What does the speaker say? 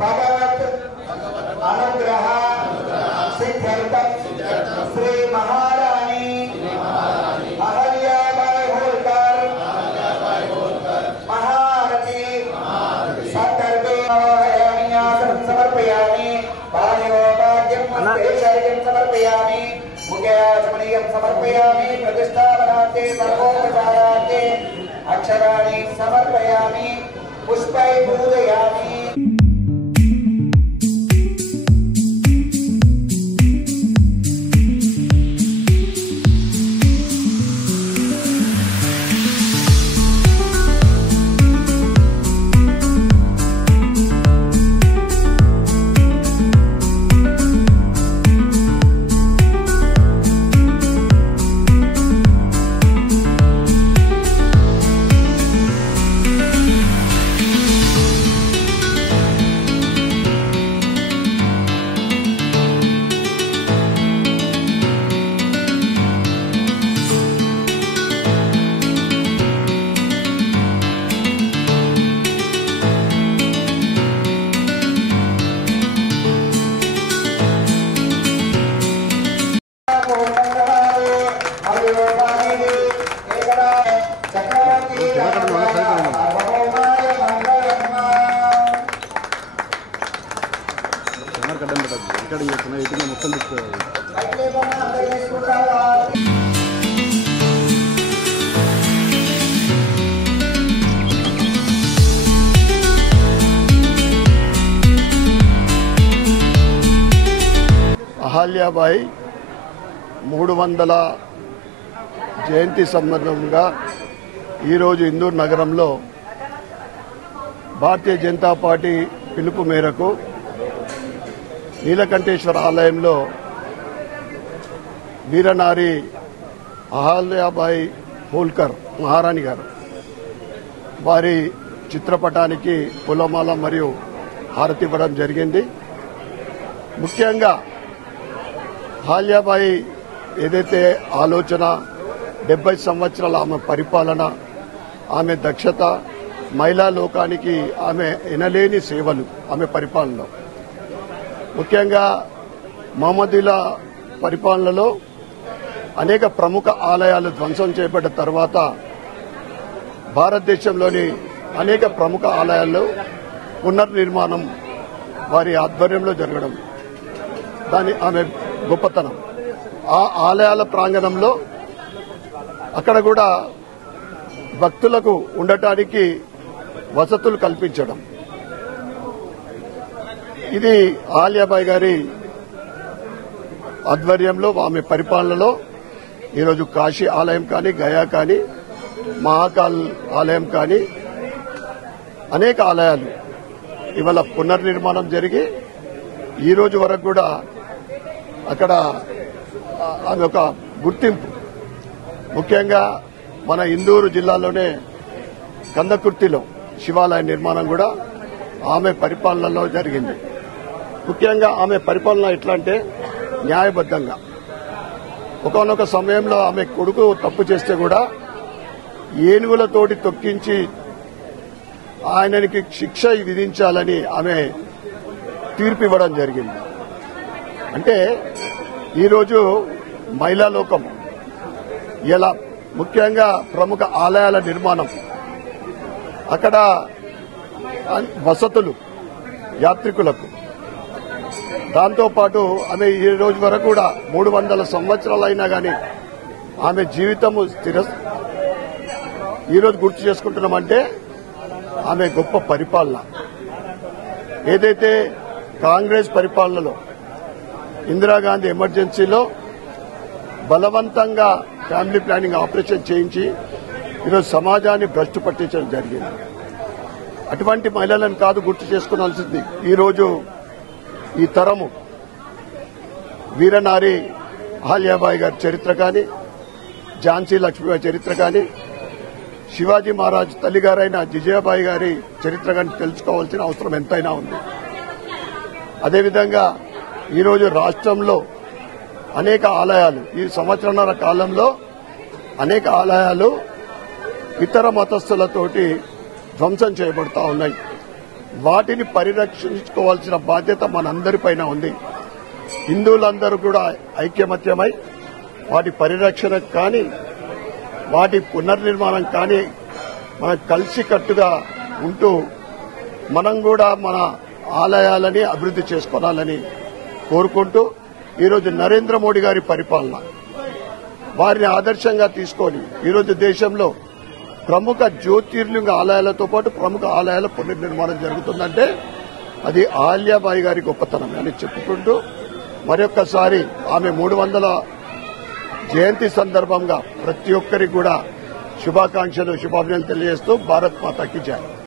भगवत अनुग्रह सिद्ध्यर्थम श्री महारानी अहल्याबाई होलकर महारथी संदर्भे समर्पयामि पाणियोपाद्यं शरीरं समर्पयामि मुख्याचमनीयं समर्पयामि प्रतिष्ठापनार्थे सर्वोपचारार्थे अक्षराणि समर्पयामि पुष्पै पूजयामि। అహల్యాబాయి 300 జయంతి సందర్భంగా ఈరోజు ఇందూరు నగరంలో భారతీయ జనతా పార్టీ పిలుపు మేరకు నీలకంఠేశ్వర ఆలయంలో వీరనారి అహల్యాబాయి హోల్కర్ మహారాణి గారు వారి చిత్రపటానికి పూలమాల మరియు హారతి ఇవ్వడం జరిగింది. ముఖ్యంగా అహల్యాబాయి ఏదైతే ఆలోచన 70 సంవత్సరాల ఆమె పరిపాలన, ఆమె దక్షత, మహిళా లోకానికి ఆమె ఎనలేని సేవలు ఆమె పరిపాలనలో, ముఖ్యంగా మహమ్మదీల పరిపాలనలో అనేక ప్రముఖ ఆలయాలు ధ్వంసం చేయబడ్డ తర్వాత భారతదేశంలోని అనేక ప్రముఖ ఆలయాల్లో పునర్నిర్మాణం వారి ఆధ్వర్యంలో జరగడం దాని ఆమె గొప్పతనం. ఆ ఆలయాల ప్రాంగణంలో అక్కడ కూడా భక్తులకు ఉండటానికి వసతులు కల్పించడం, ఇది అహల్యాబాయి గారి ఆధ్వర్యంలో ఆమె పరిపాలనలో ఈరోజు కాశీ ఆలయం కానీ, గయా కానీ, మహాకాల్ ఆలయం కానీ అనేక ఆలయాలు ఇవాళ పునర్నిర్మాణం జరిగి ఈ రోజు వరకు కూడా అక్కడ అది ఒక గుర్తింపు. ముఖ్యంగా మన ఇందూరు జిల్లాలోనే కందకుర్తిలో శివాలయ నిర్మాణం కూడా ఆమె పరిపాలనలో జరిగింది. ముఖ్యంగా ఆమె పరిపాలన ఎట్లా అంటే న్యాయబద్దంగా. ఒకానొక సమయంలో ఆమె కొడుకు తప్పు చేస్తే కూడా ఏనుగులతోటి తొక్కించి ఆయనకి శిక్ష విధించాలని ఆమె తీర్పు ఇవ్వడం జరిగింది. అంటే ఈరోజు మహిళా లోకం ఇలా ముఖ్యంగా ప్రముఖ ఆలయాల నిర్మాణం, అక్కడ వసతులు యాత్రికులకు, దాంతోపాటు ఆమె ఈ రోజు వరకు కూడా 300 సంవత్సరాలైనా కానీ ఆమె జీవితము ఈరోజు గుర్తు చేసుకుంటున్నామంటే ఆమె గొప్ప పరిపాలన. ఏదైతే కాంగ్రెస్ పరిపాలనలో ఇందిరాగాంధీ ఎమర్జెన్సీలో బలవంతంగా ఫ్యామిలీ ప్లానింగ్ ఆపరేషన్ చేయించి ఈరోజు సమాజాన్ని భ్రష్టు పట్టించడం జరిగింది. అటువంటి మహిళలను కాదు గుర్తు చేసుకోవాల్సింది. ఈరోజు ఈ తరము వీరనారి అహల్యాబాయి గారి చరిత్ర కానీ, ఝాన్సీ లక్ష్మీబాయి చరిత్ర కానీ, శివాజీ మహారాజ్ తల్లిగారైన జిజాబాయి గారి చరిత్ర కానీ తెలుసుకోవాల్సిన అవసరం ఎంతైనా ఉంది. అదేవిధంగా ఈరోజు రాష్ట్రంలో అనేక ఆలయాలు ఈ సంవత్సరాల కాలంలో అనేక ఆలయాలు ఇతర మతస్థులతోటి ధ్వంసం చేయబడతా ఉన్నాయి. వాటిని పరిరక్షించుకోవాల్సిన బాధ్యత మనందరిపైన ఉంది. హిందువులందరూ కూడా ఐక్యమత్యమై వాటి పరిరక్షణ కానీ వాటి పునర్నిర్మాణం కానీ మనం కలిసికట్టుగా ఉంటూ మనం కూడా మన ఆలయాలని అభివృద్ధి చేసుకోవాలని కోరుకుంటూ ఈరోజు నరేంద్ర మోడీ గారి పరిపాలన వారిని ఆదర్శంగా తీసుకొని ఈరోజు దేశంలో ప్రముఖ జ్యోతిర్లింగ ఆలయాలతో పాటు ప్రముఖ ఆలయాల పునర్నిర్మాణం జరుగుతుందంటే అది అహల్యాబాయి గారి గొప్పతనం అని చెప్పుకుంటూ మరొక్కసారి ఆమె 300వ జయంతి సందర్భంగా ప్రతి ఒక్కరికి కూడా శుభాకాంక్షలు శుభాభినందనలు తెలియజేస్తూ భారత్ మాతాకి జై.